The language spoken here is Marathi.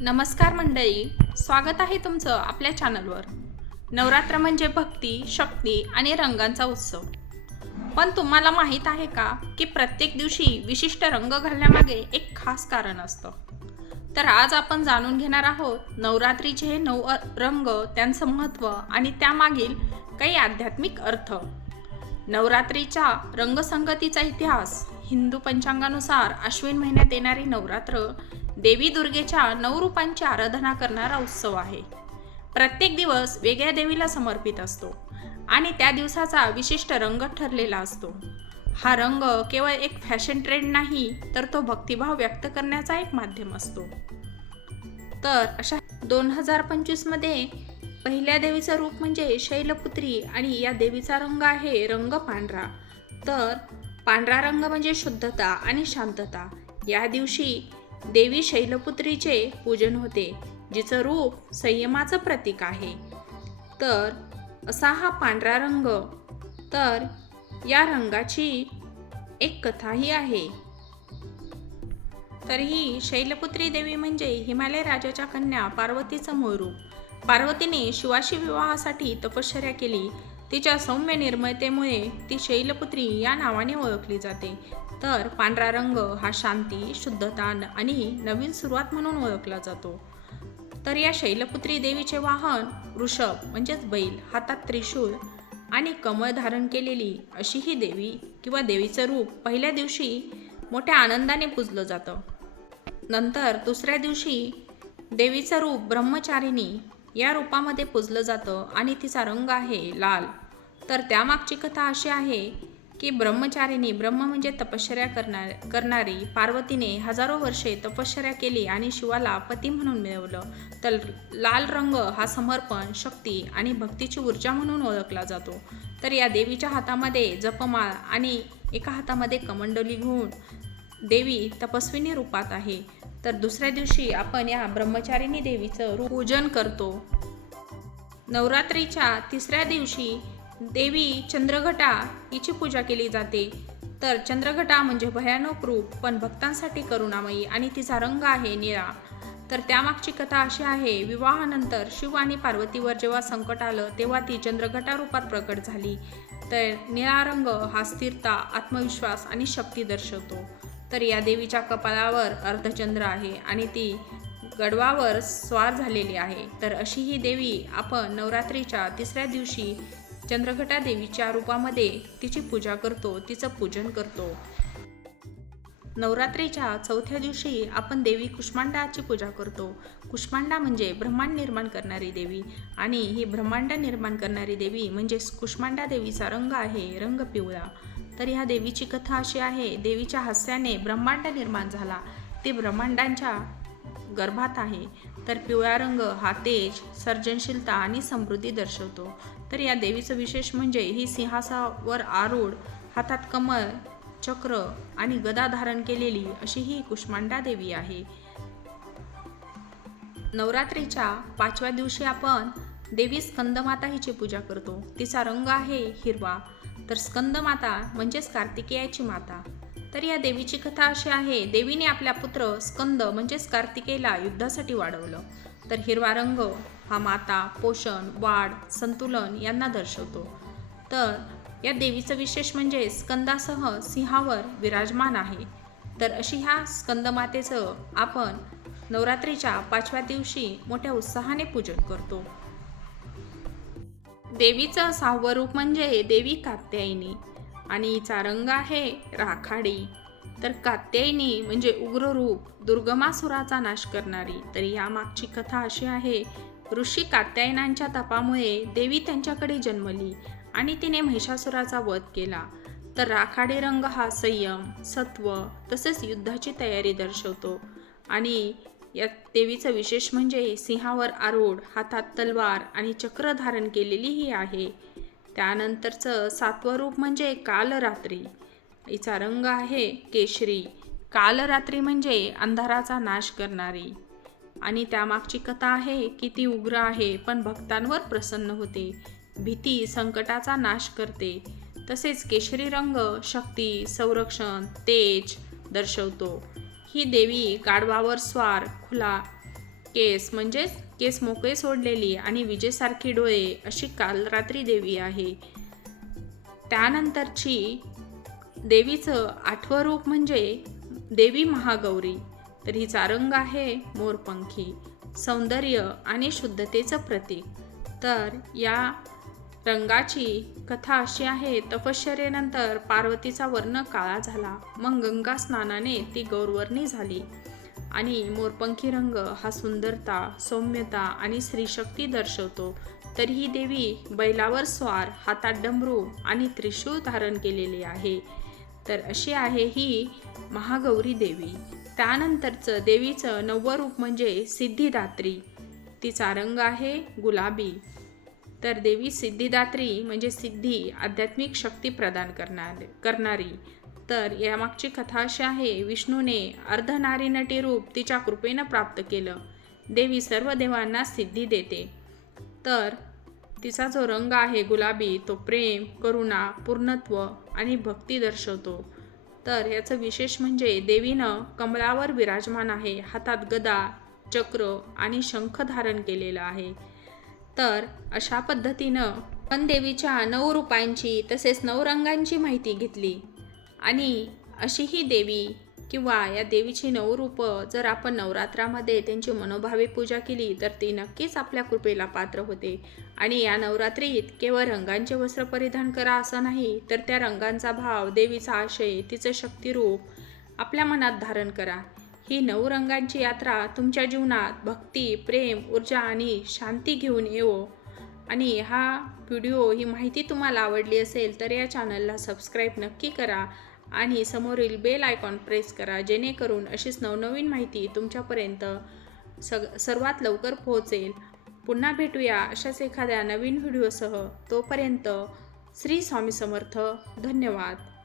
नमस्कार मंडळी स्वागत आहे तुमचं आपल्या चॅनलवर. नवरात्र म्हणजे भक्ती शक्ती आणि रंगांचा उत्सव. पण तुम्हाला माहीत आहे का की प्रत्येक दिवशी विशिष्ट रंग घालण्यामागे एक खास कारण असतं? तर आज आपण जाणून घेणार आहोत नवरात्रीचे हे नऊ रंग त्यांचं महत्त्व आणि त्यामागील काही आध्यात्मिक अर्थ. नवरात्रीच्या रंगसंगतीचा इतिहास हिंदू पंचांगानुसार अश्विन महिन्यात येणारी नवरात्र देवी दुर्गेच्या नऊ रूपांची आराधना करणारा उत्सव आहे. प्रत्येक दिवस वेगळ्या देवीला समर्पित असतो आणि त्या दिवसाचा विशिष्ट रंग ठरलेला असतो. हा रंग केवळ एक फॅशन ट्रेंड नाही तर तो भक्तिभाव व्यक्त करण्याचा एक माध्यम असतो. तर अशा दोन हजार पंचवीसमध्ये पहिल्या देवीचं रूप म्हणजे शैलपुत्री आणि या देवीचा रंग आहे रंग पांढरा. तर पांढरा रंग म्हणजे शुद्धता आणि शांतता. या दिवशी देवी शैलपुत्रीचे पूजन होते जिचं रूप संयमाचं प्रतीक आहे. तर असा हा पांढरा रंग तर या रंगाची एक कथाही आहे. तर ही शैलपुत्री देवी म्हणजे हिमालय राजाच्या कन्या पार्वतीचं मूळ रूप. पार्वतीने शिवाशी विवाहासाठी तपश्चर्या केली तिच्या सौम्य निर्मयतेमुळे ती शैलपुत्री या नावाने ओळखली जाते. तर पांढरा रंग हा शांती शुद्धता आणि नवीन सुरुवात म्हणून ओळखला जातो. तर या शैलपुत्री देवीचे वाहन वृषभ म्हणजेच बैल हातात त्रिशूळ आणि कमळ धारण केलेली अशी ही देवी किंवा देवीचं रूप पहिल्या दिवशी मोठ्या आनंदाने पूजलं जातं. नंतर दुसऱ्या दिवशी देवीचं रूप ब्रह्मचारिणी या रूपामध्ये पूजलं जातं आणि तिचा रंग आहे लाल. तर त्यामागची कथा अशी आहे की ब्रह्मचारिणी ब्रह्म म्हणजे तपश्चर्या करणार करणारी. पार्वतीने हजारो वर्षे तपश्चर्या केली आणि शिवाला पती म्हणून मिळवलं. तर लाल रंग हा समर्पण शक्ती आणि भक्तीची ऊर्जा म्हणून ओळखला जातो. तर या देवीच्या हातामध्ये जपमाळ आणि एका हातामध्ये कमंडली घेऊन देवी तपस्विनी रूपात आहे. तर दुसऱ्या दिवशी आपण या ब्रह्मचारिणी देवीचं पूजन करतो. नवरात्रीच्या तिसऱ्या दिवशी देवी चंद्रघटा हिची पूजा केली जाते. तर चंद्रघटा म्हणजे भयानक रूप पण भक्तांसाठी करुणामयी आणि तिचा रंग आहे निळा. तर त्यामागची कथा अशी आहे विवाहानंतर शिव आणि पार्वतीवर जेव्हा संकट आलं तेव्हा ती चंद्रघटा रूपात प्रकट झाली. तर निळा रंग हा स्थिरता आत्मविश्वास आणि शक्ती दर्शवतो. तर या देवीच्या कपाळावर अर्धचंद्र आहे आणि ती गडवावर स्वार झालेली आहे. तर अशी ही देवी आपण नवरात्रीच्या तिसऱ्या दिवशी चंद्रघटा देवीच्या रूपामध्ये तिची पूजा करतो तिचं पूजन करतो. नवरात्रीच्या चौथ्या दिवशी आपण देवी कुष्मांडाची पूजा करतो. कुष्मांडा म्हणजे ब्रह्मांड निर्माण करणारी देवी आणि ही ब्रह्मांड निर्माण करणारी देवी म्हणजे कुष्मांडा देवीचा रंग आहे रंग पिवळा तर ह्या देवीची कथा अशी आहे देवीच्या हास्याने ब्रह्मांड निर्माण झाला. ते ब्रह्मांडांच्या गर्भात आहे. तर पिवळा रंग हा तेज सर्जनशीलता आणि समृद्धी दर्शवतो. तर या देवीचं विशेष म्हणजे ही सिंहासावर आरूढ हातात कमळ चक्र आणि गदा धारण केलेली अशी ही कुष्मांडा देवी आहे. नवरात्रीच्या पाचव्या दिवशी आपण देवी स्कंदमाता हिची पूजा करतो. तिचा रंग आहे हिरवा. तर स्कंदमाता म्हणजेच कार्तिकेयाची माता. तर या देवीची कथा अशी आहे देवीने आपला पुत्र स्कंद म्हणजेच कार्तिकेयला युद्धासाठी वाढवलं. तर हिरवा रंग हा माता पोषण वाढ संतुलन यांना दर्शवतो. तर या देवीचं विशेष म्हणजे स्कंदासह सिंहावर विराजमान आहे. तर अशी ह्या स्कंदमातेचं आपण नवरात्रीच्या पाचव्या दिवशी मोठ्या उत्साहाने पूजन करतो. देवीचं सहावं रूप म्हणजे देवी कात्यायनी. आणि हिचा रंग आहे राखाडी. तर कात्यायनी म्हणजे उग्र रूप दुर्गमासुराचा नाश करणारी. तर यामागची कथा अशी आहे ऋषी कात्यायनांच्या तपामुळे देवी त्यांच्याकडे जन्मली आणि तिने महिषासुराचा वध केला. तर राखाडी रंग हा संयम सत्व तसेच युद्धाची तयारी दर्शवतो. आणि या देवीचं विशेष म्हणजे सिंहावर आरूढ हातात तलवार आणि चक्र धारण केलेली ही आहे. त्यानंतरचं सातवं रूप म्हणजे कालरात्री. हिचा रंग आहे केशरी. कालरात्री म्हणजे अंधाराचा नाश करणारी. आणि त्यामागची कथा आहे की ती उग्र आहे पण भक्तांवर प्रसन्न होते. भीती संकटाचा नाश करते. तसेच केशरी रंग शक्ती संरक्षण तेज दर्शवतो. ही देवी गाढवावर स्वार खुला केस म्हणजेच केस मोकळे सोडलेली आणि विजेसारखी डोळे अशी काल रात्री देवी आहे. त्यानंतरची देवीचं आठवं रूप म्हणजे देवी महागौरी. तर हिचा रंग आहे मोरपंखी सौंदर्य आणि शुद्धतेचं प्रतीक. तर या रंगाची कथा अशी आहे तपश्चर्येनंतर पार्वतीचा वर्ण काळा झाला. मग गंगा स्नानाने ती गौरवर्णी झाली. आणि मोरपंखी रंग हा सुंदरता सौम्यता आणि स्त्रीशक्ती दर्शवतो. तर ही देवी बैलावर स्वार हातात डमरू आणि त्रिशूळ धारण केलेली आहे. तर अशी आहे ही महागौरी देवी. त्यानंतरचं देवीचं नववं रूप म्हणजे सिद्धिदात्री. तिचा रंग आहे गुलाबी. तर देवी सिद्धिदात्री म्हणजे सिद्धी आध्यात्मिक शक्ती प्रदान करणार करणारी. तर यामागची कथा अशी आहे विष्णूने अर्धनारी नटी रूप तिच्या कृपेनं प्राप्त केलं. देवी सर्व देवांना सिद्धी देते. तर तिचा जो रंग आहे गुलाबी तो प्रेम करुणा पूर्णत्व आणि भक्ती दर्शवतो. तर याचं विशेष म्हणजे देवीनं कमलावर विराजमान आहे हातात गदा चक्र आणि शंख धारण केलेलं आहे. तर अशा पद्धतीनं पण देवीच्या नऊ रूपांची तसेच नऊ रंगांची माहिती घेतली. आणि अशी ही देवी किंवा या देवीची नऊ रूपं जर आपण नवरात्रामध्ये त्यांची मनोभावे पूजा केली तर ती नक्कीच आपल्या कृपेला पात्र होते. आणि या नवरात्रीत केवळ रंगांचे वस्त्र परिधान करा असं नाही तर त्या रंगांचा भाव देवीचा आशय तिचं शक्तिरूप आपल्या मनात धारण करा. ही नऊ रंगांची यात्रा तुमच्या जीवनात भक्ती प्रेम ऊर्जा आणि शांती घेऊन येवो. आणि हा व्हिडिओ ही माहिती तुम्हाला आवडली असेल तर या चॅनलला सबस्क्राईब नक्की करा आणि समोरील बेल आयकॉन प्रेस करा जेणेकरून अशीच नवनवीन माहिती तुमच्यापर्यंत सग सर्वात लवकर पोहोचेल. पुन्हा भेटूया अशाच एखाद्या नवीन व्हिडिओसह. तोपर्यंत श्री स्वामी समर्थ. धन्यवाद.